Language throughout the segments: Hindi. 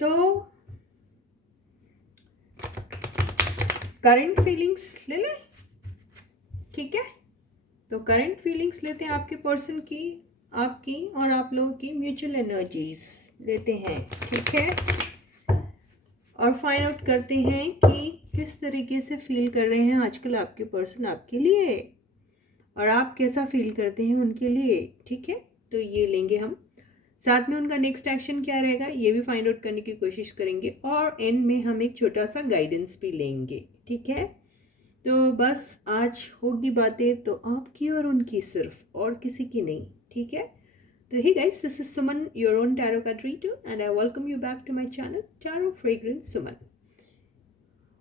तो करंट फीलिंग्स ले लें, ठीक है। तो करंट फीलिंग्स लेते हैं आपके पर्सन की, आपकी और आप लोगों की म्यूचुअल एनर्जीज लेते हैं, ठीक है। और फाइंड आउट करते हैं कि किस तरीके से फील कर रहे हैं आजकल आपके पर्सन आपके लिए, और आप कैसा फील करते हैं उनके लिए, ठीक है। तो ये लेंगे हम, साथ में उनका नेक्स्ट एक्शन क्या रहेगा ये भी फाइंड आउट करने की कोशिश करेंगे, और एंड में हम एक छोटा सा गाइडेंस भी लेंगे, ठीक है। तो बस आज होगी बातें तो आपकी और उनकी सिर्फ, और किसी की नहीं, ठीक है। तो hey guys, this is Suman, your own tarot card reader, and I welcome you back to my channel tarot fragrance Suman.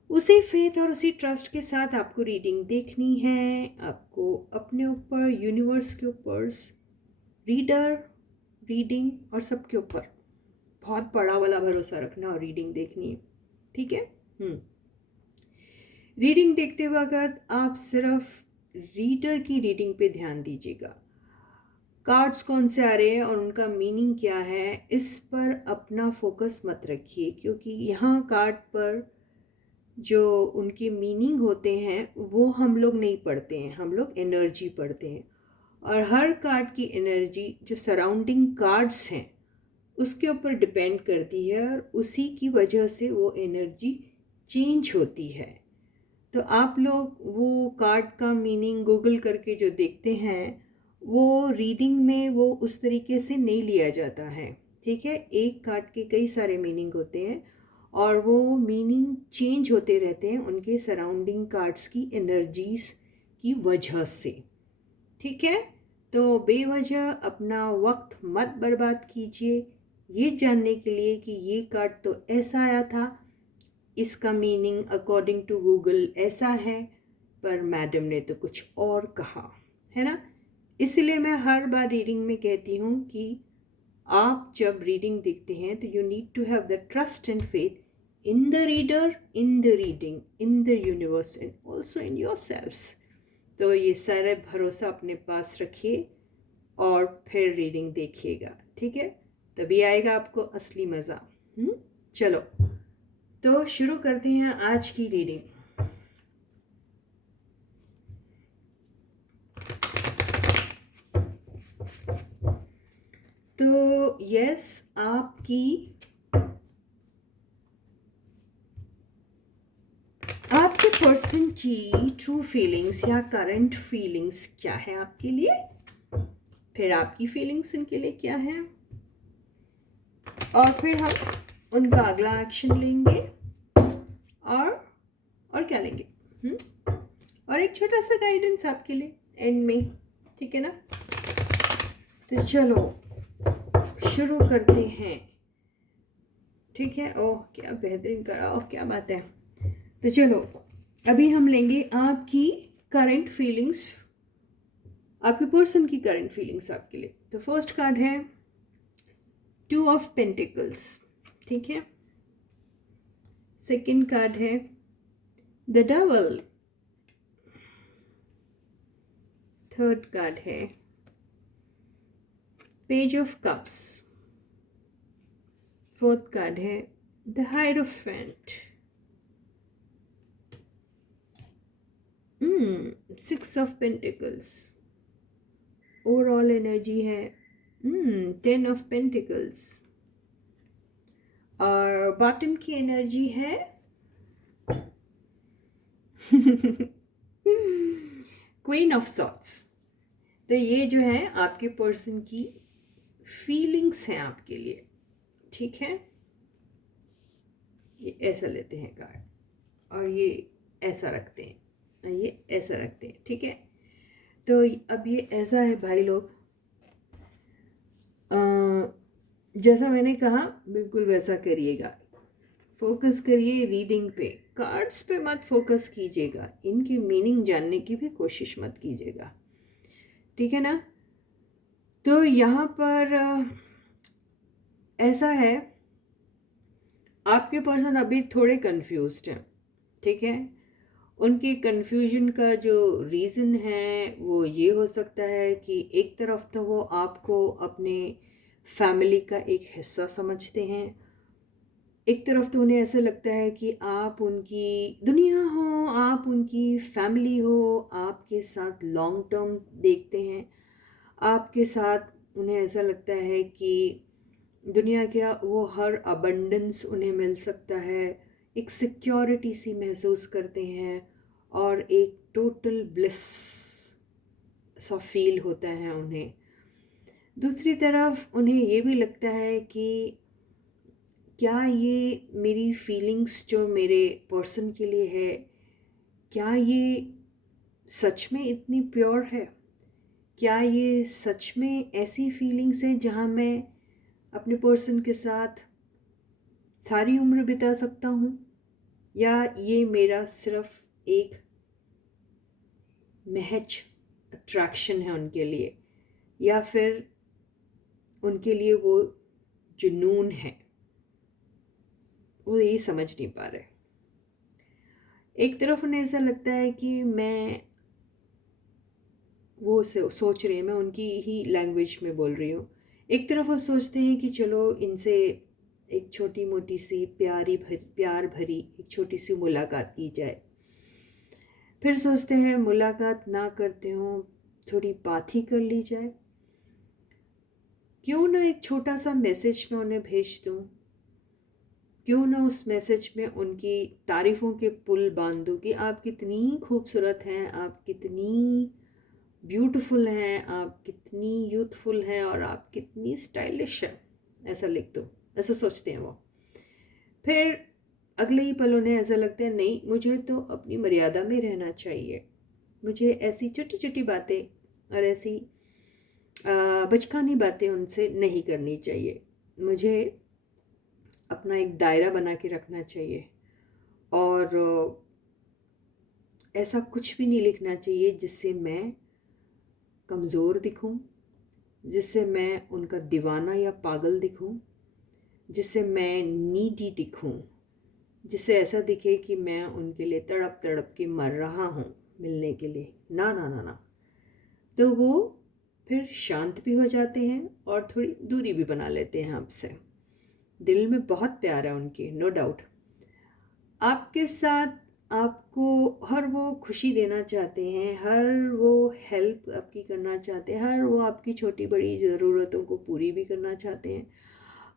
उसी फेथ और उसी ट्रस्ट के साथ आपको रीडिंग देखनी है, आपको अपने ऊपर, यूनिवर्स के ऊपर, रीडर, रीडिंग और सबके ऊपर बहुत बड़ा वाला भरोसा रखना और रीडिंग देखनी है, ठीक है। रीडिंग देखते वक्त आप सिर्फ रीडर की रीडिंग पे ध्यान दीजिएगा। कार्ड्स कौन से आ रहे हैं और उनका मीनिंग क्या है इस पर अपना फोकस मत रखिए, क्योंकि यहाँ कार्ड पर जो उनके मीनिंग होते हैं वो हम लोग नहीं पढ़ते हैं, हम लोग एनर्जी पढ़ते हैं। और हर कार्ड की एनर्जी जो सराउंडिंग कार्ड्स हैं उसके ऊपर डिपेंड करती है, और उसी की वजह से वो एनर्जी चेंज होती है। तो आप लोग वो कार्ड का मीनिंग गूगल करके जो देखते हैं वो रीडिंग में वो उस तरीके से नहीं लिया जाता है, ठीक है। एक कार्ड के कई सारे मीनिंग होते हैं और वो मीनिंग चेंज होते रहते हैं उनके सराउंडिंग कार्ड्स की एनर्जीज की वजह से, ठीक है। तो बेवजह अपना वक्त मत बर्बाद कीजिए ये जानने के लिए कि ये कार्ड तो ऐसा आया था, इसका मीनिंग अकॉर्डिंग टू गूगल ऐसा है, पर मैडम ने तो कुछ और कहा, है ना। इसलिए मैं हर बार रीडिंग में कहती हूँ कि आप जब रीडिंग देखते हैं तो you need to have the trust and faith in the reader, in the reading, in the universe and also in yourselves. तो ये सारा भरोसा अपने पास रखिए और फिर रीडिंग देखिएगा, ठीक है। तभी आएगा आपको असली मज़ा। चलो तो शुरू करते हैं आज की रीडिंग। तो यस, आपके पर्सन की ट्रू फीलिंग्स या करंट फीलिंग्स क्या है आपके लिए, फिर आपकी फीलिंग्स इनके लिए क्या है, और फिर हम उनका अगला एक्शन लेंगे, और क्या लेंगे, और एक छोटा सा गाइडेंस आपके लिए एंड में, ठीक है ना। तो चलो शुरू करते हैं, ठीक है। ओह क्या बेहतरीन करा, ओह क्या बात है। तो चलो अभी हम लेंगे आपकी करंट फीलिंग्स, आपके पर्सन की करंट फीलिंग्स आपके लिए। तो फर्स्ट कार्ड है 2 ऑफ पेंटिकल्स, ठीक है। सेकंड कार्ड है द डेविल। थर्ड कार्ड है page of cups. Fourth card है the hierophant. 6 of pentacles. Overall energy है 10 ऑफ पेंटिकल्स, और बॉटम की एनर्जी है क्वीन ऑफ सॉर्ड्स। तो ये जो है आपके पर्सन की फीलिंग्स हैं आपके लिए, ठीक है। ये ऐसा लेते हैं कार्ड, और ये ऐसा रखते हैं, और ये ऐसा रखते हैं, ठीक है। तो अब ये ऐसा है भाई लोग, जैसा मैंने कहा बिल्कुल वैसा करिएगा। फोकस करिए रीडिंग पे, कार्ड्स पे मत फोकस कीजिएगा, इनकी मीनिंग जानने की भी कोशिश मत कीजिएगा, ठीक है ना। तो यहाँ पर ऐसा है, आपके पर्सन अभी थोड़े कंफ्यूज्ड हैं, ठीक है। उनके कंफ्यूजन का जो रीज़न है वो ये हो सकता है कि एक तरफ तो वो आपको अपने फैमिली का एक हिस्सा समझते हैं, एक तरफ तो उन्हें ऐसा लगता है कि आप उनकी दुनिया हो, आप उनकी फैमिली हो, आपके साथ लॉन्ग टर्म देखते हैं, आपके साथ उन्हें ऐसा लगता है कि दुनिया क्या वो हर अबंडेंस उन्हें मिल सकता है, एक सिक्योरिटी सी महसूस करते हैं और एक टोटल ब्लिस सा फील होता है उन्हें। दूसरी तरफ उन्हें ये भी लगता है कि क्या ये मेरी फीलिंग्स जो मेरे पर्सन के लिए है, क्या ये सच में इतनी प्योर है? क्या ये सच में ऐसी फीलिंग्स हैं जहाँ मैं अपने पर्सन के साथ सारी उम्र बिता सकता हूँ? या ये मेरा सिर्फ एक महज अट्रैक्शन है उनके लिए, या फिर उनके लिए वो जुनून है? वो यही समझ नहीं पा रहे। एक तरफ उन्हें ऐसा लगता है कि मैं वो सोच रहे हैं, मैं उनकी ही लैंग्वेज में बोल रही हूँ। एक तरफ वो सोचते हैं कि चलो इनसे एक छोटी मोटी सी प्यार भरी एक छोटी सी मुलाकात की जाए। फिर सोचते हैं मुलाकात ना करते हो, थोड़ी बात ही कर ली जाए। क्यों ना एक छोटा सा मैसेज मैं उन्हें भेज दूँ, क्यों ना उस मैसेज में उनकी तारीफ़ों के पुल बांध दूँ कि आप कितनी खूबसूरत हैं, आप कितनी ब्यूटीफुल हैं, आप कितनी यूथफुल हैं और आप कितनी स्टाइलिश हैं, ऐसा लिख दो। ऐसा सोचते हैं वो। फिर अगले ही पल उन्हें ऐसा लगता है नहीं, मुझे तो अपनी मर्यादा में रहना चाहिए, मुझे ऐसी छोटी छोटी बातें और ऐसी बचकानी बातें उनसे नहीं करनी चाहिए, मुझे अपना एक दायरा बना के रखना चाहिए। और ऐसा कुछ भी नहीं लिखना चाहिए जिससे मैं कमज़ोर दिखूं, जिससे मैं उनका दीवाना या पागल दिखूं, जिससे मैं नीडी दिखूं, जिससे ऐसा दिखे कि मैं उनके लिए तड़प तड़प के मर रहा हूँ मिलने के लिए। ना ना ना ना। तो वो फिर शांत भी हो जाते हैं और थोड़ी दूरी भी बना लेते हैं आपसे। दिल में बहुत प्यार है उनके, नो डाउट। आपके साथ आपको हर वो खुशी देना चाहते हैं, हर वो हेल्प आपकी करना चाहते हैं, हर वो आपकी छोटी बड़ी ज़रूरतों को पूरी भी करना चाहते हैं।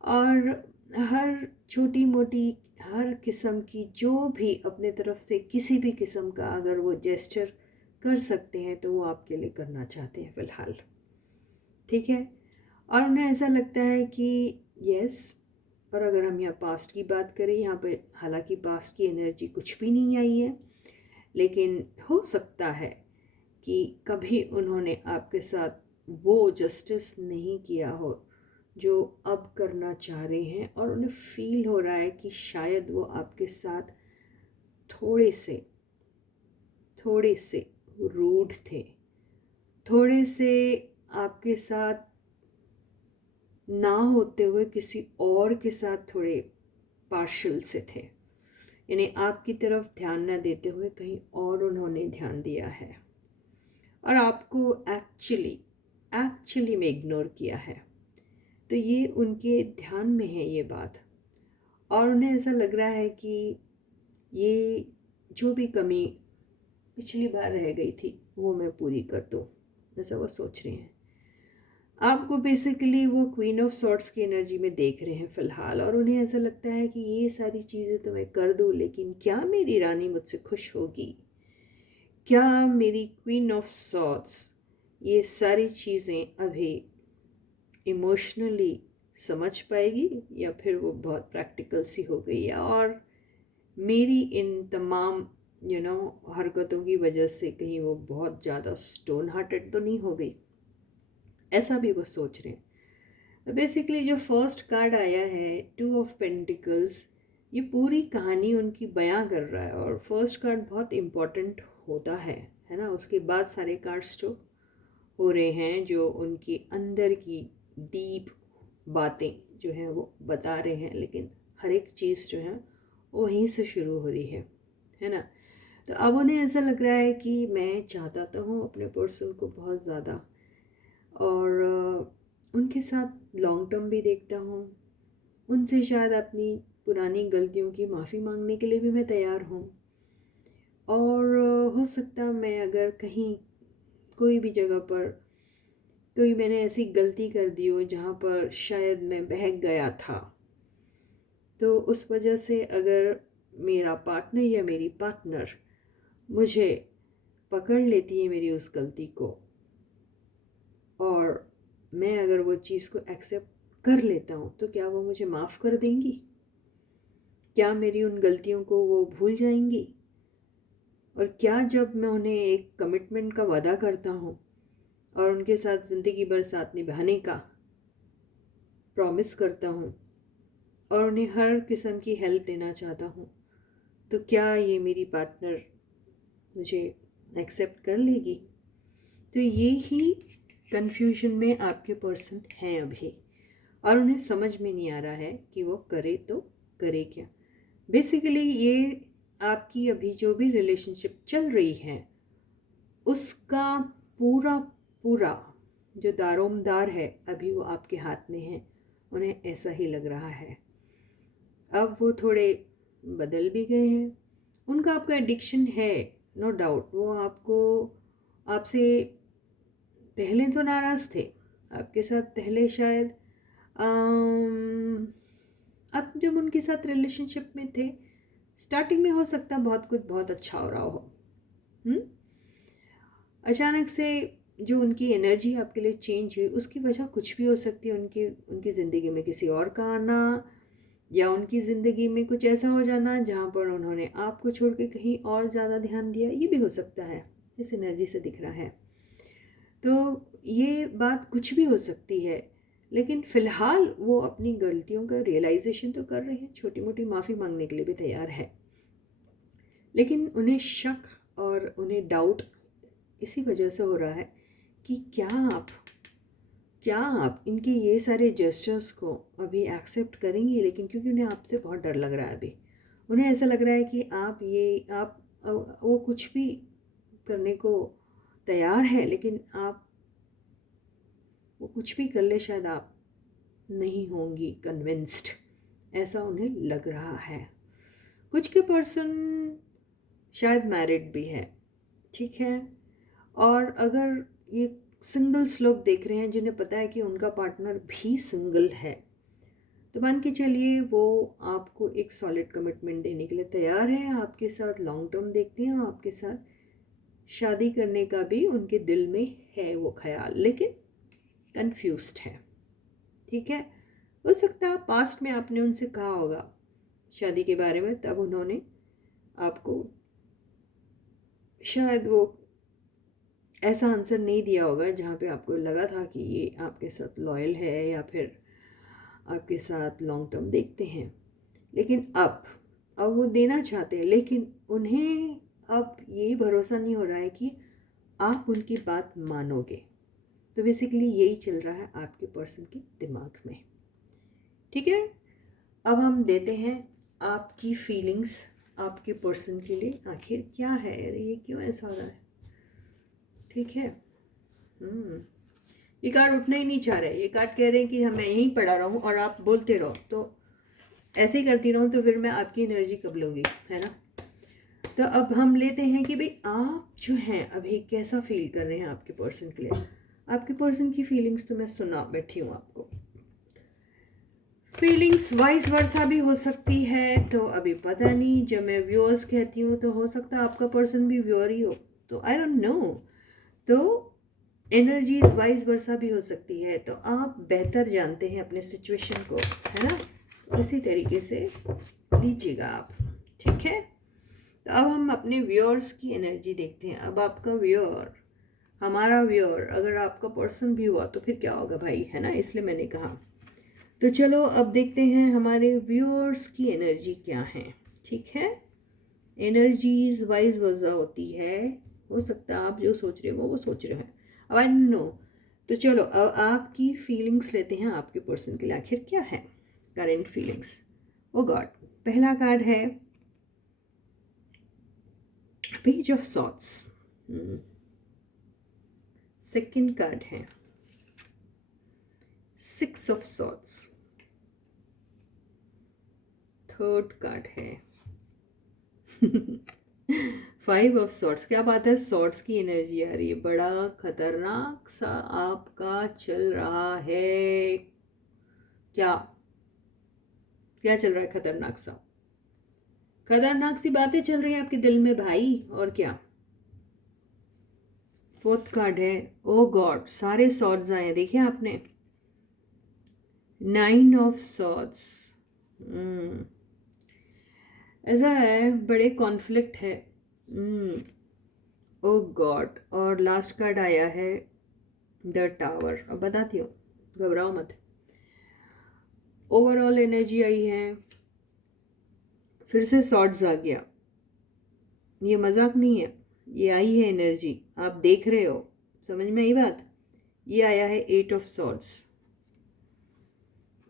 और हर छोटी मोटी हर किस्म की जो भी अपने तरफ से किसी भी किस्म का अगर वो जेस्चर कर सकते हैं तो वो आपके लिए करना चाहते हैं फ़िलहाल। ठीक है। और उन्हें ऐसा लगता है कि यस। और अगर हम यहाँ पास्ट की बात करें, यहाँ पे हालांकि पास्ट की एनर्जी कुछ भी नहीं आई है, लेकिन हो सकता है कि कभी उन्होंने आपके साथ वो जस्टिस नहीं किया हो जो अब करना चाह रहे हैं, और उन्हें फील हो रहा है कि शायद वो आपके साथ थोड़े से रूड थे, थोड़े से आपके साथ ना होते हुए किसी और के साथ थोड़े पार्शल से थे। यानी आपकी तरफ ध्यान न देते हुए कहीं और उन्होंने ध्यान दिया है और आपको एक्चुअली में इग्नोर किया है। तो ये उनके ध्यान में है ये बात, और उन्हें ऐसा लग रहा है कि ये जो भी कमी पिछली बार रह गई थी वो मैं पूरी कर दूँ, ऐसा वो सोच रहे हैं। आपको बेसिकली वो क्वीन ऑफ सॉर्ट्स की एनर्जी में देख रहे हैं फ़िलहाल, और उन्हें ऐसा लगता है कि ये सारी चीज़ें तो मैं कर दूँ, लेकिन क्या मेरी रानी मुझसे खुश होगी? क्या मेरी क्वीन ऑफ सॉर्ट्स ये सारी चीज़ें अभी इमोशनली समझ पाएगी, या फिर वो बहुत प्रैक्टिकल सी हो गई है और मेरी इन तमाम हरकतों की वजह से कहीं वो बहुत ज़्यादा स्टोन हार्टेड तो नहीं हो गई? ऐसा भी वो सोच रहे हैं। बेसिकली जो फर्स्ट कार्ड आया है, टू ऑफ पेंटिकल्स, ये पूरी कहानी उनकी बयां कर रहा है, और फर्स्ट कार्ड बहुत इम्पोर्टेंट होता है ना। उसके बाद सारे कार्ड्स जो हो रहे हैं जो उनकी अंदर की डीप बातें जो हैं वो बता रहे हैं, लेकिन हर एक चीज़ जो है वो वहीं से शुरू हो रही है ना। तो अब उन्हें ऐसा लग रहा है कि मैं चाहता तो हूँ अपने पर्सन को बहुत ज़्यादा, और उनके साथ लॉन्ग टर्म भी देखता हूँ, उनसे शायद अपनी पुरानी गलतियों की माफ़ी मांगने के लिए भी मैं तैयार हूँ। और हो सकता मैं अगर कहीं कोई भी जगह पर कोई मैंने ऐसी गलती कर दी हो जहाँ पर शायद मैं बहक गया था, तो उस वजह से अगर मेरा पार्टनर या मेरी पार्टनर मुझे पकड़ लेती है मेरी उस गलती को, और मैं अगर वो चीज़ को एक्सेप्ट कर लेता हूँ, तो क्या वो मुझे माफ़ कर देंगी? क्या मेरी उन गलतियों को वो भूल जाएंगी? और क्या जब मैं उन्हें एक कमिटमेंट का वादा करता हूँ और उनके साथ ज़िंदगी भर साथ निभाने का प्रॉमिस करता हूँ और उन्हें हर किस्म की हेल्प देना चाहता हूँ, तो क्या ये मेरी पार्टनर मुझे एक्सेप्ट कर लेगी? तो ये ही कन्फ्यूजन में आपके पर्सन हैं अभी, और उन्हें समझ में नहीं आ रहा है कि वो करे तो करे क्या। बेसिकली ये आपकी अभी जो भी रिलेशनशिप चल रही है उसका पूरा पूरा जो दारोमदार है अभी वो आपके हाथ में है, उन्हें ऐसा ही लग रहा है। अब वो थोड़े बदल भी गए हैं, उनका आपका एडिक्शन है, नो डाउट। वो आपसे पहले तो नाराज़ थे, आपके साथ पहले शायद आप जब उनके साथ रिलेशनशिप में थे स्टार्टिंग में हो सकता है बहुत कुछ बहुत अच्छा हो रहा हो। अचानक से जो उनकी एनर्जी आपके लिए चेंज हुई उसकी वजह कुछ भी हो सकती है। उनकी ज़िंदगी में किसी और का आना, या उनकी ज़िंदगी में कुछ ऐसा हो जाना जहाँ पर उन्होंने आपको छोड़ के कहीं और ज़्यादा ध्यान दिया, ये भी हो सकता है, इस एनर्जी से दिख रहा है। तो ये बात कुछ भी हो सकती है, लेकिन फ़िलहाल वो अपनी गलतियों का रियलाइजेशन तो कर रहे हैं, छोटी मोटी माफ़ी मांगने के लिए भी तैयार है, लेकिन उन्हें शक और उन्हें डाउट इसी वजह से हो रहा है कि क्या आप इनके ये सारे जेस्चर्स को अभी एक्सेप्ट करेंगी। लेकिन क्योंकि उन्हें आपसे बहुत डर लग रहा है अभी, उन्हें ऐसा लग रहा है कि वो कुछ भी करने को तैयार है, लेकिन आप वो कुछ भी कर ले शायद आप नहीं होंगी कन्विंस्ड, ऐसा उन्हें लग रहा है। कुछ के पर्सन शायद मैरिड भी है, ठीक है। और अगर ये सिंगल्स लोग देख रहे हैं जिन्हें पता है कि उनका पार्टनर भी सिंगल है, तो मान के चलिए वो आपको एक सॉलिड कमिटमेंट देने के लिए तैयार है, आपके साथ लॉन्ग टर्म देखते हैं, आपके साथ शादी करने का भी उनके दिल में है वो ख्याल, लेकिन कंफ्यूज्ड है, ठीक है। हो सकता है पास्ट में आपने उनसे कहा होगा शादी के बारे में, तब उन्होंने आपको शायद वो ऐसा आंसर नहीं दिया होगा जहाँ पे आपको लगा था कि ये आपके साथ लॉयल है या फिर आपके साथ लॉन्ग टर्म देखते हैं। लेकिन अब वो देना चाहते हैं, लेकिन उन्हें अब ये भरोसा नहीं हो रहा है कि आप उनकी बात मानोगे। तो बेसिकली यही चल रहा है आपके पर्सन के दिमाग में, ठीक है। अब हम देते हैं आपकी फीलिंग्स आपके पर्सन के लिए आखिर क्या है, अरे ये क्यों ऐसा हो रहा है, ठीक है। ये कार्ड उठना ही नहीं चाह रहे, ये कार्ड कह रहे हैं कि मैं यहीं पड़ा रहूं और आप बोलते रहो, तो ऐसे ही करती रहूं, तो फिर मैं आपकी एनर्जी कब लूँगी, है ना। तो अब हम लेते हैं कि भाई आप जो हैं अभी कैसा फील कर रहे हैं आपके पर्सन के लिए। आपके पर्सन की फीलिंग्स तो मैं सुना बैठी हूँ आपको। फीलिंग्स वाइस वर्सा भी हो सकती है, तो अभी पता नहीं। जब मैं व्यूअर्स कहती हूँ तो हो सकता है आपका पर्सन भी व्यूअर ही हो, तो आई डोंट नो। तो एनर्जीज वाइस वर्सा भी हो सकती है, तो आप बेहतर जानते हैं अपने सिचुएशन को, है ना। उसी तरीके से लीजिएगा आप, ठीक है। तो अब हम अपने व्यूअर्स की एनर्जी देखते हैं। अब आपका व्यूअर, हमारा व्यूअर अगर आपका पर्सन भी हुआ तो फिर क्या होगा भाई, है ना, इसलिए मैंने कहा। तो चलो अब देखते हैं हमारे व्यूअर्स की एनर्जी क्या है, ठीक है। एनर्जीज वाइज वर्सा होती है, हो सकता है आप जो सोच रहे हो वो सोच रहे हैं, अब आई डोंट नो। तो चलो अब आपकी फीलिंग्स लेते हैं आपके पर्सन के लिए आखिर क्या है करेंट फीलिंग्स। ओ गॉड, पहला कार्ड है page of swords, second card है six of swords, third card है 5 ऑफ सॉर्ड्स। क्या बात है, सॉर्ड्स की एनर्जी आ रही है, बड़ा खतरनाक सा आपका चल रहा है। क्या क्या चल रहा है? खतरनाक सा, खतरनाक सी बातें चल रही हैं आपके दिल में भाई, और क्या। फोर्थ कार्ड है, ओ गॉड, सारे सॉर्ड्स आए, देखिए आपने, 9 ऑफ सॉर्ड्स। ऐसा है, बड़े कॉन्फ्लिक्ट है। ओ गॉड, और लास्ट कार्ड आया है द टावर। अब बताती हूँ, घबराओ मत। ओवरऑल एनर्जी आई है, फिर से सॉर्ड्स आ गया, ये मजाक नहीं है, ये आई है एनर्जी, आप देख रहे हो, समझ में आई बात। ये आया है 8 ऑफ सॉर्ड्स,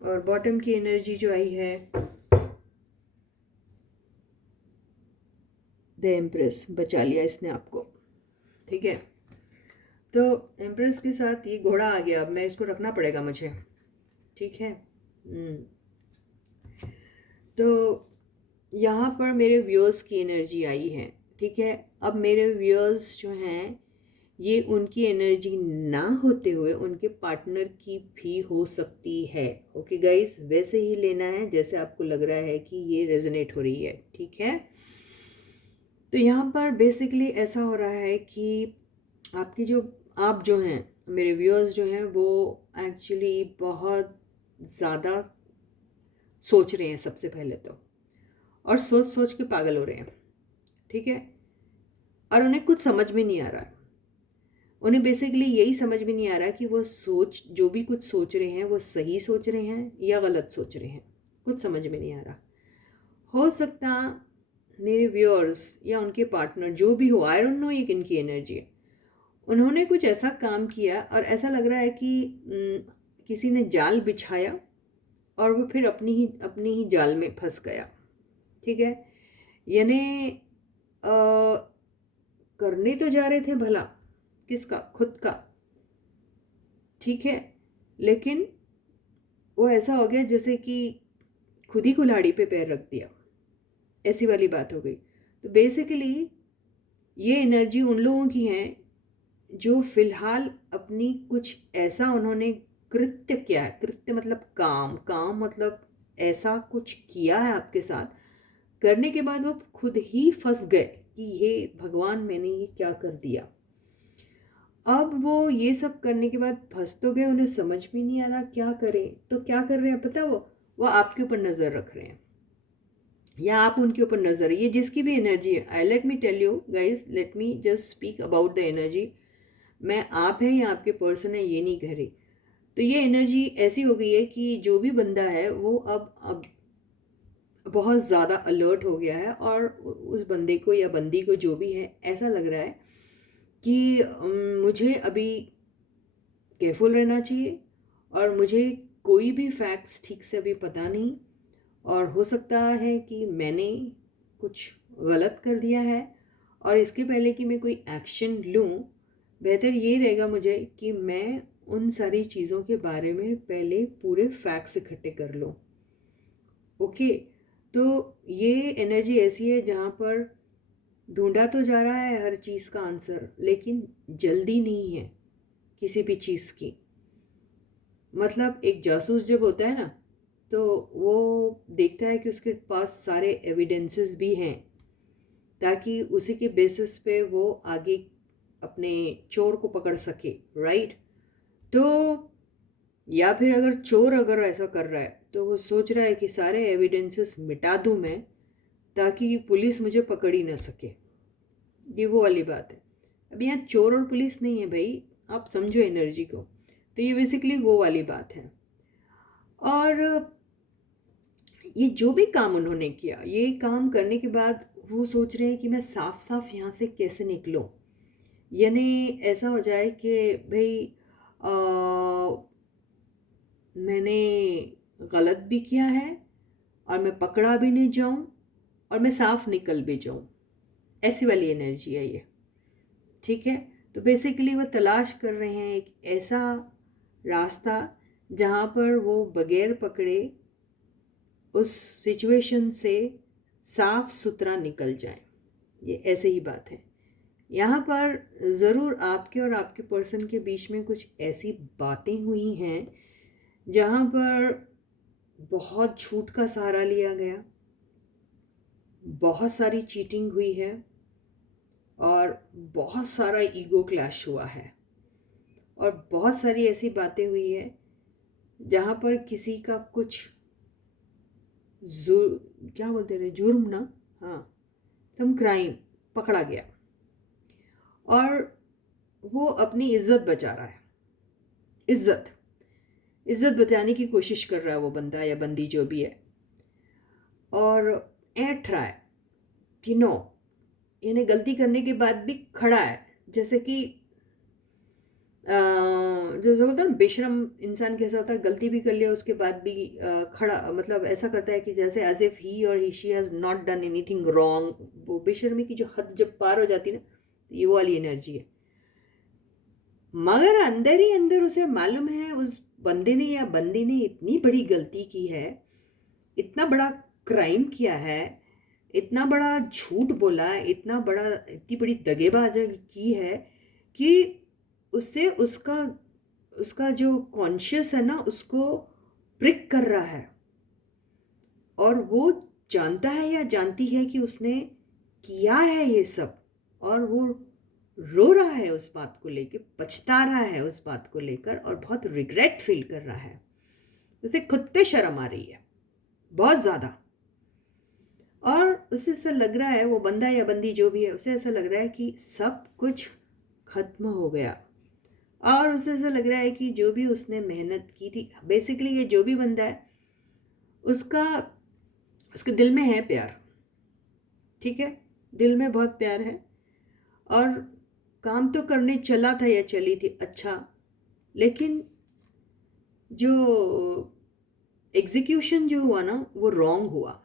और बॉटम की एनर्जी जो आई है द एम्प्रेस। बचा लिया इसने आपको, ठीक है। तो एम्प्रेस के साथ ये घोड़ा आ गया, अब मैं इसको रखना पड़ेगा मुझे, ठीक है। तो यहाँ पर मेरे व्यूअर्स की एनर्जी आई है, ठीक है। अब मेरे व्यूअर्स जो हैं, ये उनकी एनर्जी ना होते हुए उनके पार्टनर की भी हो सकती है। ओके गाइस, वैसे ही लेना है जैसे आपको लग रहा है कि ये रेजोनेट हो रही है, ठीक है। तो यहाँ पर बेसिकली ऐसा हो रहा है कि आपकी जो आप जो हैं, मेरे व्यूअर्स जो हैं, वो एक्चुअली बहुत ज़्यादा सोच रहे हैं सबसे पहले तो, और सोच सोच के पागल हो रहे हैं, ठीक है। और उन्हें कुछ समझ में नहीं आ रहा है, उन्हें बेसिकली यही समझ में नहीं आ रहा कि वो सोच, जो भी कुछ सोच रहे हैं, वो सही सोच रहे हैं या गलत सोच रहे हैं, कुछ समझ में नहीं आ रहा। हो सकता मेरे व्यूअर्स या उनके पार्टनर जो भी हो, आई डोंट नो ये किनकी एनर्जी है, उन्होंने कुछ ऐसा काम किया और ऐसा लग रहा है कि किसी ने जाल बिछाया और वो फिर अपनी ही जाल में फंस गया, ठीक है। यानी करने तो जा रहे थे भला, किसका? खुद का, ठीक है। लेकिन वो ऐसा हो गया जैसे कि खुद ही कुल्हाड़ी पे पैर रख दिया, ऐसी वाली बात हो गई। तो बेसिकली ये एनर्जी उन लोगों की है जो फिलहाल अपनी कुछ ऐसा उन्होंने कृत्य किया है, कृत्य मतलब काम, काम मतलब ऐसा कुछ किया है आपके साथ, करने के बाद वो खुद ही फंस गए कि ये भगवान मैंने ये क्या कर दिया। अब वो ये सब करने के बाद फंस तो गए, उन्हें समझ भी नहीं आ रहा क्या करें। तो क्या कर रहे हैं पता, वो आपके ऊपर नज़र रख रहे हैं या आप उनके ऊपर नज़र, ये जिसकी भी एनर्जी है। I let me tell you guys, let me just speak about the energy. मैं आप है या आपके पर्सन है ये नहीं कह रही। तो ये एनर्जी ऐसी हो गई है कि जो भी बंदा है वो अब बहुत ज़्यादा अलर्ट हो गया है, और उस बंदे को या बंदी को जो भी है, ऐसा लग रहा है कि मुझे अभी केयरफुल रहना चाहिए, और मुझे कोई भी फैक्ट्स ठीक से अभी पता नहीं, और हो सकता है कि मैंने कुछ गलत कर दिया है, और इसके पहले कि मैं कोई एक्शन लूँ, बेहतर ये रहेगा मुझे कि मैं उन सारी चीज़ों के बारे में पहले पूरे फैक्ट्स इकट्ठे कर लूँ। ओके, तो ये एनर्जी ऐसी है जहाँ पर ढूंढा तो जा रहा है हर चीज़ का आंसर, लेकिन जल्दी नहीं है किसी भी चीज़ की। मतलब एक जासूस जब होता है ना, तो वो देखता है कि उसके पास सारे एविडेंसेस भी हैं, ताकि उसी के बेसिस पे वो आगे अपने चोर को पकड़ सके, राइट। तो या फिर अगर चोर अगर ऐसा कर रहा है तो वो सोच रहा है कि सारे एविडेंसेस मिटा दूं मैं, ताकि पुलिस मुझे पकड़ ही ना सके। ये वो वाली बात है। अब यहाँ चोर और पुलिस नहीं है भाई, आप समझो एनर्जी को। तो ये बेसिकली वो वाली बात है। और ये जो भी काम उन्होंने किया, ये काम करने के बाद वो सोच रहे हैं कि मैं साफ साफ यहाँ से कैसे निकलूँ। यानी ऐसा हो जाए कि भाई मैंने गलत भी किया है, और मैं पकड़ा भी नहीं जाऊँ, और मैं साफ निकल भी जाऊँ, ऐसी वाली एनर्जी है ये, ठीक है। तो बेसिकली वो तलाश कर रहे हैं एक ऐसा रास्ता जहाँ पर वो बगैर पकड़े उस सिचुएशन से साफ सुथरा निकल जाएं। ये ऐसे ही बात है। यहाँ पर ज़रूर आपके और आपके पर्सन के बीच में कुछ ऐसी बातें हुई हैं जहाँ पर बहुत झूठ का सहारा लिया गया, बहुत सारी चीटिंग हुई है और बहुत सारा ईगो क्लैश हुआ है और बहुत सारी ऐसी बातें हुई है जहाँ पर किसी का कुछ क्या बोलते हैं, जुर्म ना, हाँ, सम क्राइम पकड़ा गया और वो अपनी इज्जत बचा रहा है। इज्जत बचाने की कोशिश कर रहा है वो बंदा या बंदी जो भी है, और ऐठ रहा है कि नो, यानी गलती करने के बाद भी खड़ा है। जैसे कि जैसे बोलते हैं ना, बेशरम इंसान कैसा होता है, गलती भी कर लिया उसके बाद भी खड़ा, मतलब ऐसा करता है कि जैसे एज इफ ही और he she has not done anything wrong. वो बेशर्मी की जो हद जब पार हो जाती है ना, ये वो वाली एनर्जी है। मगर अंदर ही अंदर उसे मालूम है उस बंदे ने या बंदी ने इतनी बड़ी गलती की है, इतना बड़ा क्राइम किया है, इतना बड़ा झूठ बोला, इतनी बड़ी दगेबाजी की है कि उससे उसका उसका जो कॉन्शियस है ना, उसको प्रिक कर रहा है और वो जानता है या जानती है कि उसने किया है ये सब, और वो रो रहा है उस बात को लेकर, पछता रहा है उस बात को लेकर और बहुत रिग्रेट फील कर रहा है। उसे खुद पे शर्म आ रही है बहुत ज़्यादा, और उसे ऐसा लग रहा है, वो बंदा या बंदी जो भी है, उसे ऐसा लग रहा है कि सब कुछ खत्म हो गया और उसे ऐसा लग रहा है कि जो भी उसने मेहनत की थी, बेसिकली ये जो भी बंदा है उसका उसके दिल में है प्यार, ठीक है, दिल में बहुत प्यार है और काम तो करने चला था या चली थी, अच्छा, लेकिन जो एग्जीक्यूशन जो हुआ ना वो रॉन्ग हुआ।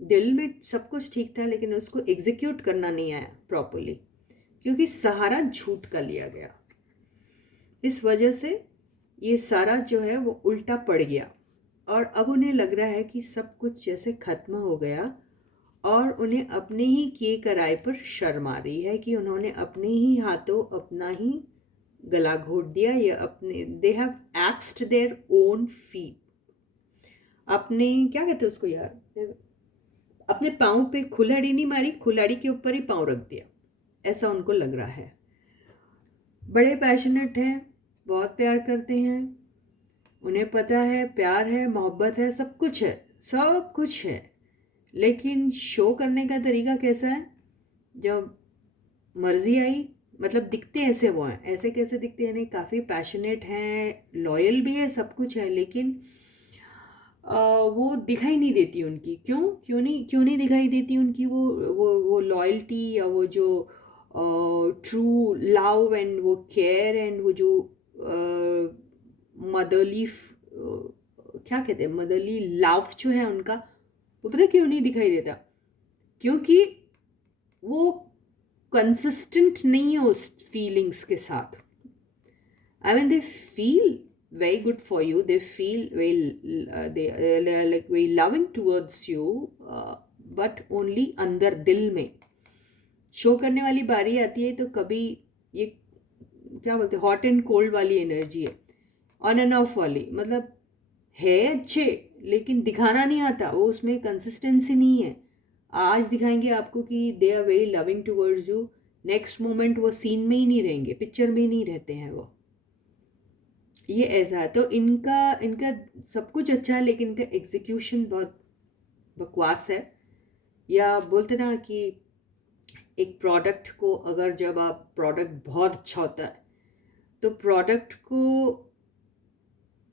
दिल में सब कुछ ठीक था लेकिन उसको एग्जीक्यूट करना नहीं आया प्रॉपरली, क्योंकि सहारा झूठ का लिया गया। इस वजह से ये सारा जो है वो उल्टा पड़ गया और अब उन्हें लग रहा है कि सब कुछ जैसे खत्म हो गया और उन्हें अपने ही किए कराए पर शर्म आ रही है कि उन्होंने अपने ही हाथों अपना ही गला घोट दिया, या अपने they have axed their own feet, अपने क्या कहते हैं उसको यार, अपने पाँव पे खुलाड़ी नहीं मारी, खुलाड़ी के ऊपर ही पाँव रख दिया, ऐसा उनको लग रहा है। बड़े पैशनेट हैं, बहुत प्यार करते हैं, उन्हें पता है प्यार है, मोहब्बत है, सब कुछ है, सब कुछ है, लेकिन शो करने का तरीका कैसा है, जब मर्जी आई, मतलब दिखते ऐसे वो हैं, ऐसे कैसे दिखते हैं, नहीं काफ़ी पैशनेट हैं, लॉयल भी है, सब कुछ है, लेकिन वो दिखाई नहीं देती उनकी, क्यों नहीं दिखाई देती उनकी वो लॉयल्टी या वो जो ट्रू लव एंड वो केयर एंड वो जो मदरली क्या कहते हैं, मदरली लव जो है उनका, वो पता क्यों नहीं दिखाई देता, क्योंकि वो कंसिस्टेंट नहीं है उस फीलिंग्स के साथ। I mean they feel very good for you, they feel they're like very loving towards you, but only अंदर दिल में शो करने वाली बारी आती है तो कभी ये क्या बोलते हैं, हॉट एंड कोल्ड वाली एनर्जी है, ऑन एंड ऑफ वाली, मतलब है अच्छे लेकिन दिखाना नहीं आता, वो उसमें कंसिस्टेंसी नहीं है। आज दिखाएंगे आपको कि they are very loving towards you, next moment वो सीन में ही नहीं रहेंगे, पिक्चर में ही नहीं रहते हैं वो, ये ऐसा है। तो इनका इनका सब कुछ अच्छा है लेकिन इनका एग्जीक्यूशन बहुत बकवास है, या बोलते ना कि एक प्रोडक्ट को अगर जब आप प्रोडक्ट बहुत अच्छा होता है तो प्रोडक्ट को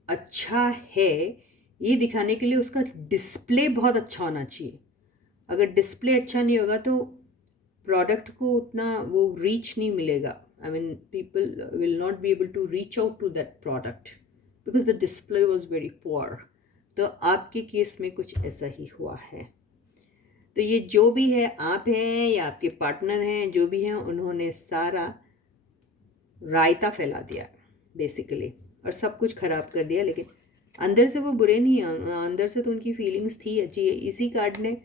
अच्छा है ये दिखाने के लिए उसका डिस्प्ले बहुत अच्छा होना चाहिए। अगर डिस्प्ले अच्छा नहीं होगा तो प्रोडक्ट को उतना वो रीच नहीं मिलेगा। I mean, people will not be able to reach out to that product because the display was very poor. तो आपके केस में कुछ ऐसा ही हुआ है। तो ये जो भी है, आप हैं या आपके पार्टनर हैं, जो भी हैं, उन्होंने सारा रायता फैला दिया बेसिकली और सब कुछ ख़राब कर दिया। लेकिन अंदर से वो बुरे नहीं हैं, अंदर से तो उनकी फीलिंग्स थी अच्छी। इसी कार्ड ने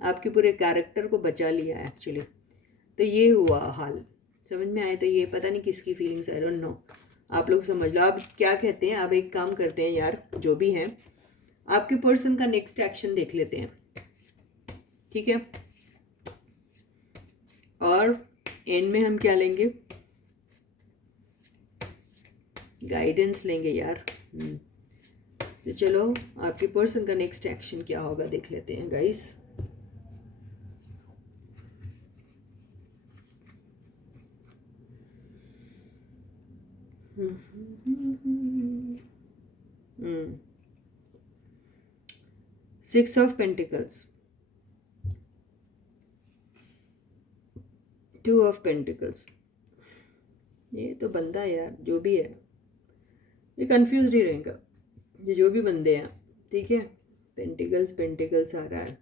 आपके पूरे कैरेक्टर को बचा लिया एक्चुअली। तो ये हुआ हाल, समझ में आए? तो ये पता नहीं किसकी फीलिंग्स, आई डोंट नो, आप लोग समझ लो। आप क्या कहते हैं? आप एक काम करते हैं यार, जो भी है आपके पर्सन का नेक्स्ट एक्शन देख लेते हैं, ठीक है? और एंड में हम क्या लेंगे? गाइडेंस लेंगे यार। तो चलो आपके पर्सन का नेक्स्ट एक्शन क्या होगा देख लेते हैं guys. Six of pentacles, two of pentacles. ये तो बंदा यार जो भी है ये कंफ्यूज ही रहेगा, ये जो भी बंदे हैं, ठीक है? पेंटिकल्स पेंटिकल्स आ रहा है।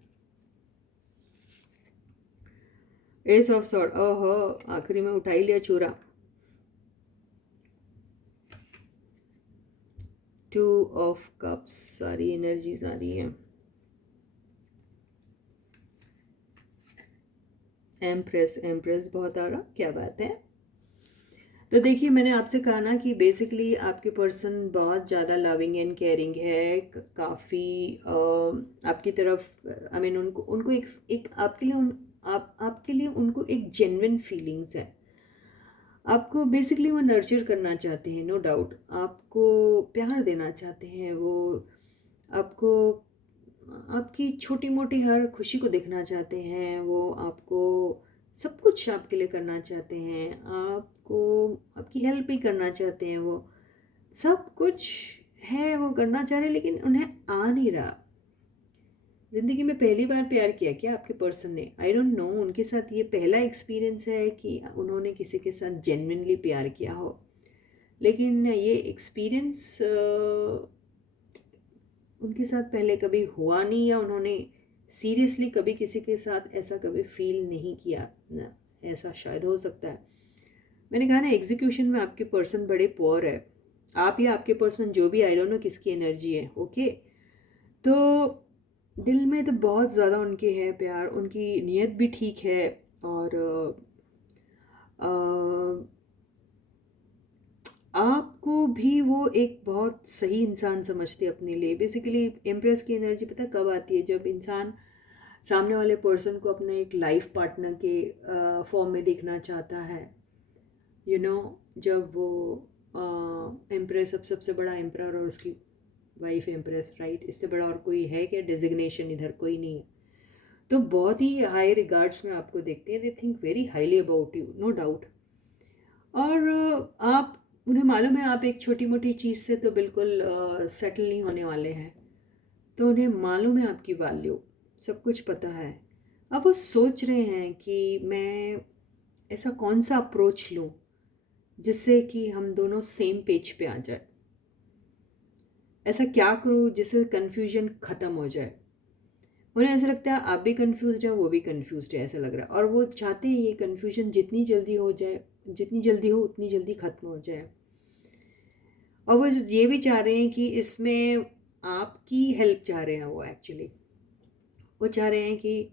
एस ऑफ सॉर्ड, ओहो आखिरी में उठा ही लिया चूरा। टू ऑफ कप्स, सारी एनर्जीज आ रही हैं। एम्प्रेस, एम्प्रेस बहुत आ रहा, क्या बात है। तो देखिए मैंने आपसे कहा ना कि बेसिकली आपके पर्सन बहुत ज़्यादा लविंग एंड केयरिंग है, काफ़ी आपकी तरफ, आई मीन उनको उनको एक आपके लिए आपके लिए उनको एक जेन्युइन फीलिंग्स है। आपको बेसिकली वो नर्चर करना चाहते हैं, नो डाउट, आपको प्यार देना चाहते हैं वो, आपको आपकी छोटी मोटी हर खुशी को देखना चाहते हैं वो, आपको सब कुछ आपके लिए करना चाहते हैं, आपको आपकी हेल्प भी करना चाहते हैं वो, सब कुछ है वो करना चाह रहे हैं, लेकिन उन्हें आ नहीं रहा। ज़िंदगी में पहली बार प्यार किया क्या आपके पर्सन ने? आई डोंट नो, उनके साथ ये पहला एक्सपीरियंस है कि उन्होंने किसी के साथ जेन्युइनली प्यार किया हो, लेकिन ये एक्सपीरियंस उनके साथ पहले कभी हुआ नहीं, या उन्होंने सीरियसली कभी किसी के साथ ऐसा कभी फील नहीं किया ना, ऐसा शायद हो सकता है। मैंने कहा ना एग्जीक्यूशन में आपके पर्सन बड़े पुअर है, आप या आपके पर्सन जो भी, आई डोंट नो किसकी एनर्जी है, ओके? तो दिल में तो बहुत ज़्यादा उनके है प्यार, उनकी नीयत भी ठीक है, और आपको भी वो एक बहुत सही इंसान समझते अपने लिए। बेसिकली एम्प्रेस की एनर्जी पता है कब आती है? जब इंसान सामने वाले पर्सन को अपने एक लाइफ पार्टनर के फॉर्म में देखना चाहता है, यू नो, जब वो एम्प्रेस, अब सबसे बड़ा एम्परर और उसकी वाइफ एम्प्रेस, राइट? इससे बड़ा और कोई है क्या डेजिग्नेशन? इधर कोई नहीं है। तो बहुत ही हाई रिगार्ड्स में आपको देखते हैं, they think very highly about you, no doubt. और आप, उन्हें मालूम है आप एक छोटी मोटी चीज़ से तो बिल्कुल सेटल नहीं होने वाले हैं, तो उन्हें मालूम है आपकी वैल्यू, सब कुछ पता है। अब वो सोच रहे हैं कि मैं ऐसा कौन सा अप्रोच लूँ जिससे कि हम दोनों सेम पेज पे आ जाए, ऐसा क्या करूँ जिससे कन्फ्यूजन ख़त्म हो जाए। उन्हें ऐसा लगता है आप भी कंफ्यूज है, वो भी कंफ्यूज है, ऐसा लग रहा है, और वो चाहते हैं ये कन्फ्यूजन जितनी जल्दी हो जाए, जितनी जल्दी हो उतनी जल्दी ख़त्म हो जाए। और वो ये भी चाह रहे हैं कि इसमें आपकी हेल्प चाह रहे हैं वो, एक्चुअली वो चाह रहे हैं कि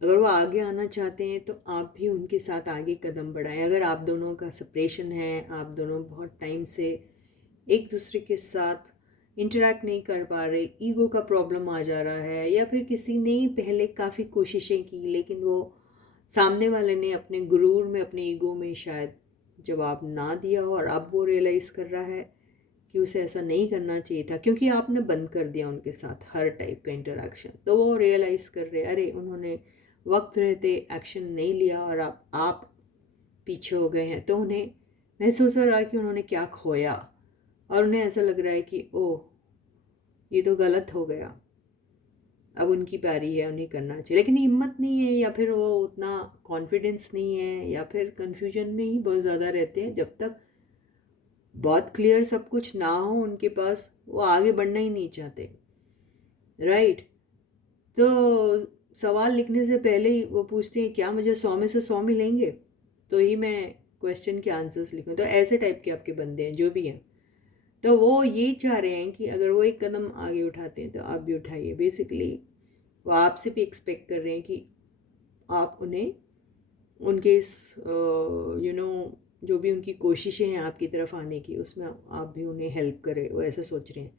अगर वो आगे आना चाहते हैं तो आप भी उनके साथ आगे कदम बढ़ाएं। अगर आप दोनों का सेपरेशन है, आप दोनों बहुत टाइम से एक दूसरे के साथ इंटरेक्ट नहीं कर पा रहे, ईगो का प्रॉब्लम आ जा रहा है, या फिर किसी ने पहले काफ़ी कोशिशें की लेकिन वो सामने वाले ने अपने गुरूर में, अपने ईगो में शायद जवाब ना दिया हो, और अब वो रियलाइज़ कर रहा है कि उसे ऐसा नहीं करना चाहिए था क्योंकि आपने बंद कर दिया उनके साथ हर टाइप का इंटरेक्शन। तो वो रियलाइज़ कर रहे, अरे उन्होंने वक्त रहते एक्शन नहीं लिया और आप पीछे हो गए हैं। तो उन्हें महसूस हो रहा है कि उन्होंने क्या खोया, और उन्हें ऐसा लग रहा है कि ओह ये तो गलत हो गया, अब उनकी बारी है, उन्हें करना चाहिए, लेकिन हिम्मत नहीं है, या फिर वो उतना कॉन्फिडेंस नहीं है, या फिर कन्फ्यूजन में ही बहुत ज़्यादा रहते हैं। जब तक बहुत क्लियर सब कुछ ना हो उनके पास, वो आगे बढ़ना ही नहीं चाहते, राइट? तो सवाल लिखने से पहले ही वो पूछते हैं क्या मुझे 100 में से 100 मिलेंगे तो ही मैं क्वेश्चन के आंसर्स लिखूँ। तो ऐसे टाइप के आपके बंदे हैं जो भी हैं, तो वो ये चाह रहे हैं कि अगर वो एक कदम आगे उठाते हैं तो आप भी उठाइए। बेसिकली वो आपसे भी एक्सपेक्ट कर रहे हैं कि आप उन्हें उनके इस जो भी उनकी कोशिशें हैं आपकी तरफ आने की, उसमें आप भी उन्हें हेल्प करें, वो ऐसा सोच रहे हैं।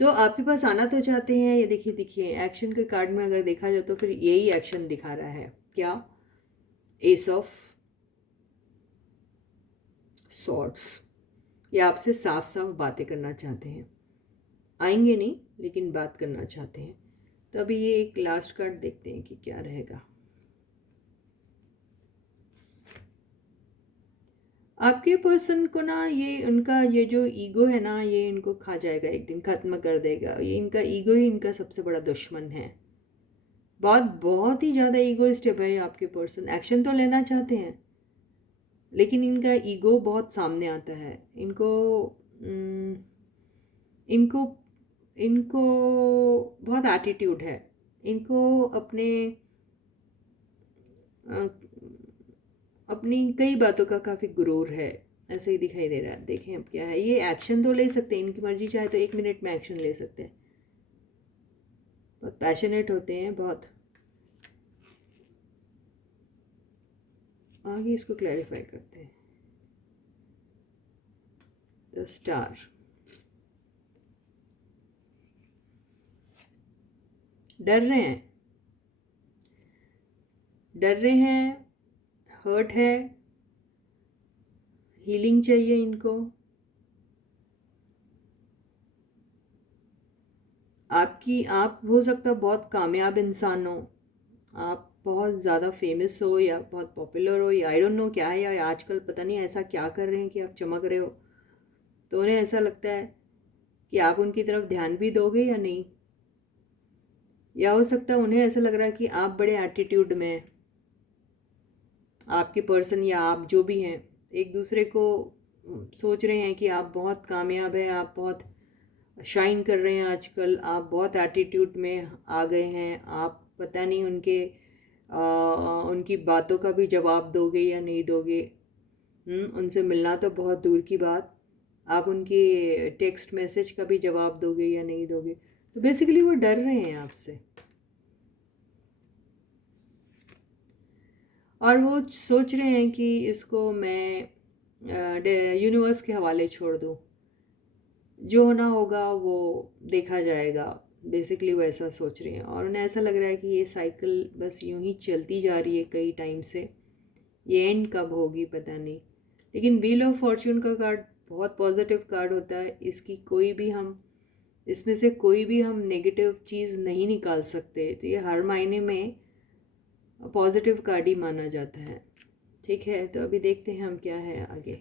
तो आपके पास आना तो चाहते हैं। ये देखिए देखिए एक्शन के कार्ड में अगर देखा जाए तो फिर यही एक्शन दिखा रहा है। क्या? S of swords. ये आपसे साफ साफ बातें करना चाहते हैं। आएंगे नहीं, लेकिन बात करना चाहते हैं। तो अभी ये एक लास्ट कार्ड देखते हैं कि क्या रहेगा। आपके पर्सन को ना, ये उनका ये जो ईगो है ना, ये इनको खा जाएगा, एक दिन ख़त्म कर देगा। ये इनका ईगो ही इनका सबसे बड़ा दुश्मन है। बहुत बहुत ही ज़्यादा ईगोइस्ट है भाई आपके पर्सन। एक्शन तो लेना चाहते हैं, लेकिन इनका ईगो बहुत सामने आता है। इनको इनको इनको बहुत एटीट्यूड है। इनको अपने अ, अपनी कई बातों का काफ़ी गुरूर है, ऐसे ही दिखाई दे रहा है। देखें अब क्या है। ये एक्शन तो ले सकते हैं, इनकी मर्जी चाहे तो 1 मिनट में एक्शन ले सकते हैं। बहुत पैशनेट होते हैं, बहुत। आगे इसको क्लैरिफाई करते हैं। The star. डर रहे हैं, डर रहे हैं, हर्ट है, हीलिंग चाहिए इनको। आप हो सकता है बहुत कामयाब इंसान हो, आप बहुत ज़्यादा फेमस हो या बहुत पॉपुलर हो, या आई डोंट नो क्या है, या आजकल पता नहीं ऐसा क्या कर रहे हैं कि आप चमक रहे हो। तो उन्हें ऐसा लगता है कि आप उनकी तरफ ध्यान भी दोगे या नहीं। या हो सकता है उन्हें ऐसा लग रहा है कि आप बड़े एटीट्यूड में हैं। आपके पर्सन या आप जो भी हैं एक दूसरे को सोच रहे हैं कि आप बहुत कामयाब हैं, आप बहुत शाइन कर रहे हैं आजकल, आप बहुत एटीट्यूड में आ गए हैं। आप पता नहीं उनकी बातों का भी जवाब दोगे या नहीं दोगे। उनसे मिलना तो बहुत दूर की बात, आप उनके टेक्स्ट मैसेज का भी जवाब दोगे या नहीं दोगे। तो बेसिकली वो डर रहे हैं आपसे, और वो सोच रहे हैं कि इसको मैं यूनिवर्स के हवाले छोड़ दूँ, जो होना होगा वो देखा जाएगा। बेसिकली वो ऐसा सोच रहे हैं, और उन्हें ऐसा लग रहा है कि ये साइकिल बस यूं ही चलती जा रही है कई टाइम से। ये एंड कब होगी पता नहीं। लेकिन व्हील ऑफ फॉर्च्यून का कार्ड बहुत पॉजिटिव कार्ड होता है। इसमें से कोई भी हम नेगेटिव चीज़ नहीं निकाल सकते। तो ये हर मायने में पॉजिटिव कार्ड ही माना जाता है। ठीक है, तो अभी देखते हैं हम क्या है आगे।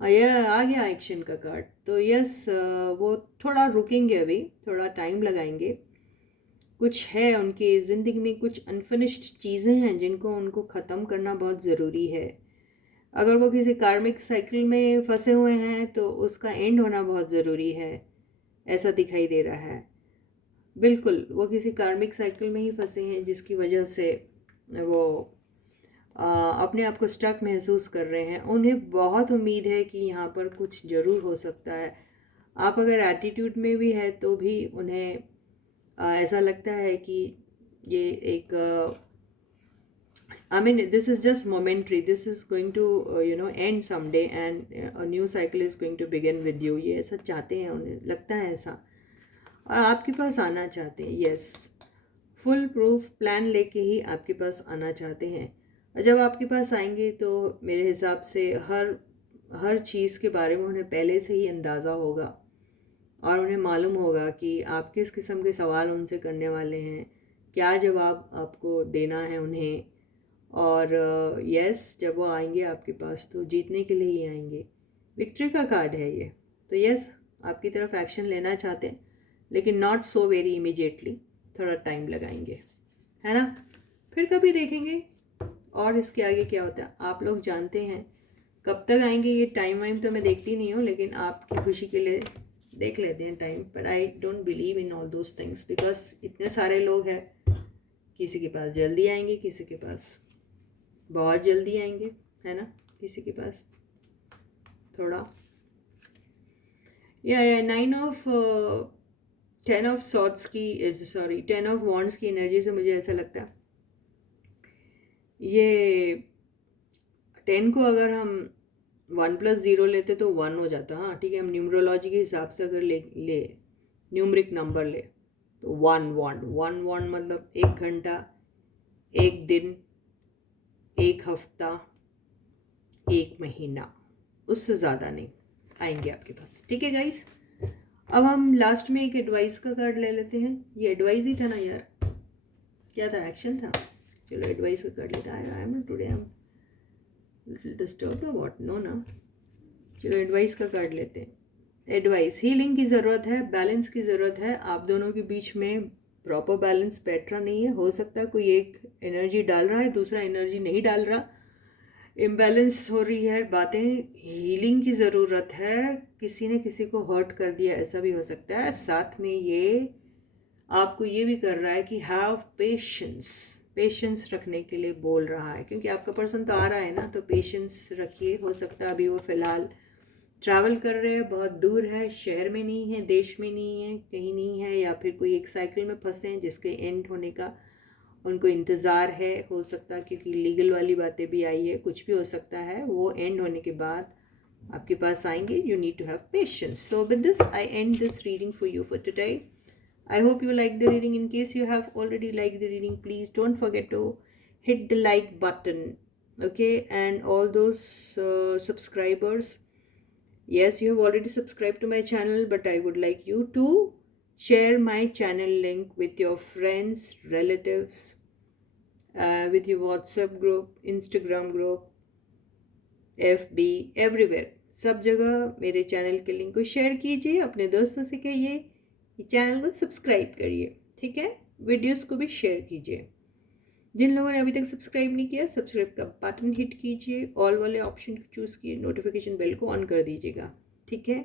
यह आ गया एक्शन का कार्ड। तो यस, वो थोड़ा रुकेंगे, अभी थोड़ा टाइम लगाएंगे। कुछ है उनकी ज़िंदगी में, कुछ अनफिनिश्ड चीज़ें हैं जिनको उनको ख़त्म करना बहुत ज़रूरी है। अगर वो किसी कार्मिक साइकिल में फंसे हुए हैं तो उसका एंड होना बहुत ज़रूरी है, ऐसा दिखाई दे रहा है। बिल्कुल, वो किसी कार्मिक साइकिल में ही फंसे हैं जिसकी वजह से वो अपने आप को स्टक महसूस कर रहे हैं। उन्हें बहुत उम्मीद है कि यहाँ पर कुछ ज़रूर हो सकता है। आप अगर एटीट्यूड में भी है तो भी उन्हें ऐसा लगता है कि ये एक I mean, this is just momentary. This is going to, end someday, and a new cycle is going to begin with you. ये ऐसा चाहते हैं, उन्हें लगता है ऐसा, और आपके पास आना चाहते हैं। यस, फुल प्रूफ प्लान लेके ही आपके पास आना चाहते हैं। और जब आपके पास आएंगे तो मेरे हिसाब से हर चीज़ के बारे में उन्हें पहले से ही अंदाज़ा होगा, और उन्हें मालूम होगा कि आप किस किस्म के सवाल उनसे करने वाले हैं, क्या जवाब आपको देना है उन्हें। और यस, जब वो आएंगे आपके पास तो जीतने के लिए ही आएंगे। विक्ट्री का कार्ड है ये। तो यस, आपकी तरफ एक्शन लेना चाहते हैं, लेकिन नॉट सो वेरी इमीडिएटली, थोड़ा टाइम लगाएंगे, है ना। फिर कभी देखेंगे और इसके आगे क्या होता है, आप लोग जानते हैं। कब तक आएंगे ये टाइम वाइम तो मैं देखती नहीं हूँ, लेकिन आपकी खुशी के लिए देख लेते हैं टाइम। पर I don't believe in all those things, because इतने सारे लोग हैं। किसी के पास जल्दी आएंगे, किसी के पास बहुत जल्दी आएंगे, है ना, किसी के पास थोड़ा। या 10 ऑफ सॉर्ट्स की, सॉरी 10 ऑफ वॉन्ड्स की एनर्जी से मुझे ऐसा लगता है ये 10 को अगर हम 1+0 लेते तो 1 हो जाता। हाँ ठीक है, हम न्यूमरोलॉजी के हिसाब से अगर ले न्यूमरिक नंबर ले तो 1 मतलब 1 घंटा, 1 दिन, 1 हफ्ता, 1 महीना, उससे ज़्यादा नहीं आएंगे आपके पास। ठीक है गाइस, अब हम लास्ट में एक एडवाइस का कार्ड ले लेते हैं। ये एडवाइस ही था ना यार, क्या था, एक्शन था। चलो एडवाइस का कार्ड लेते हैं। I am not today, I am little disturbed और व्हाट, नो ना। चलो एडवाइस का कार्ड लेते हैं। एडवाइस, हीलिंग की ज़रूरत है, बैलेंस की ज़रूरत है। आप दोनों के बीच में प्रॉपर बैलेंस बैठ रहा नहीं है। हो सकता है कोई एक एनर्जी डाल रहा है, दूसरा एनर्जी नहीं डाल रहा, इम्बैलेंस हो रही है बातें। हीलिंग की ज़रूरत है, किसी ने किसी को हर्ट कर दिया, ऐसा भी हो सकता है। साथ में ये आपको ये भी कर रहा है कि हैव पेशेंस, पेशेंस रखने के लिए बोल रहा है, क्योंकि आपका पर्सन तो आ रहा है ना, तो पेशेंस रखिए। हो सकता है अभी वो फ़िलहाल ट्रैवल कर रहे हैं, बहुत दूर है, शहर में नहीं है, देश में नहीं है, कहीं नहीं है, या फिर कोई एक साइकिल में फंसे हैं जिसके एंड होने का उनको इंतज़ार है। हो सकता है क्योंकि लीगल वाली बातें भी आई है, कुछ भी हो सकता है। वो एंड होने के बाद आपके पास आएंगे। You need to have patience. So with this I end this reading for you for today. I hope you like the reading. In case you have already liked the reading, please don't forget to hit the like button. Okay, and all those subscribers, yes, you have already subscribed to my channel, but I would like you to share my channel link with your friends, relatives, with your WhatsApp group, Instagram group, FB, everywhere, सब जगह मेरे चैनल के लिंक को शेयर कीजिए। अपने दोस्तों से कहिए कि चैनल को सब्सक्राइब करिए। ठीक है, वीडियोस को भी शेयर कीजिए। जिन लोगों ने अभी तक सब्सक्राइब नहीं किया, सब्सक्राइब का बटन हिट कीजिए, ऑल वाले ऑप्शन को चूज़ किए, नोटिफिकेशन बेल को ऑन कर दीजिएगा। ठीक है,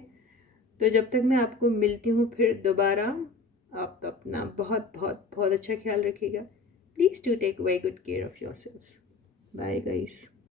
तो जब तक मैं आपको मिलती हूँ फिर दोबारा, आप अपना बहुत बहुत बहुत अच्छा ख्याल रखिएगा। Please do take very good care of yourself. Bye guys.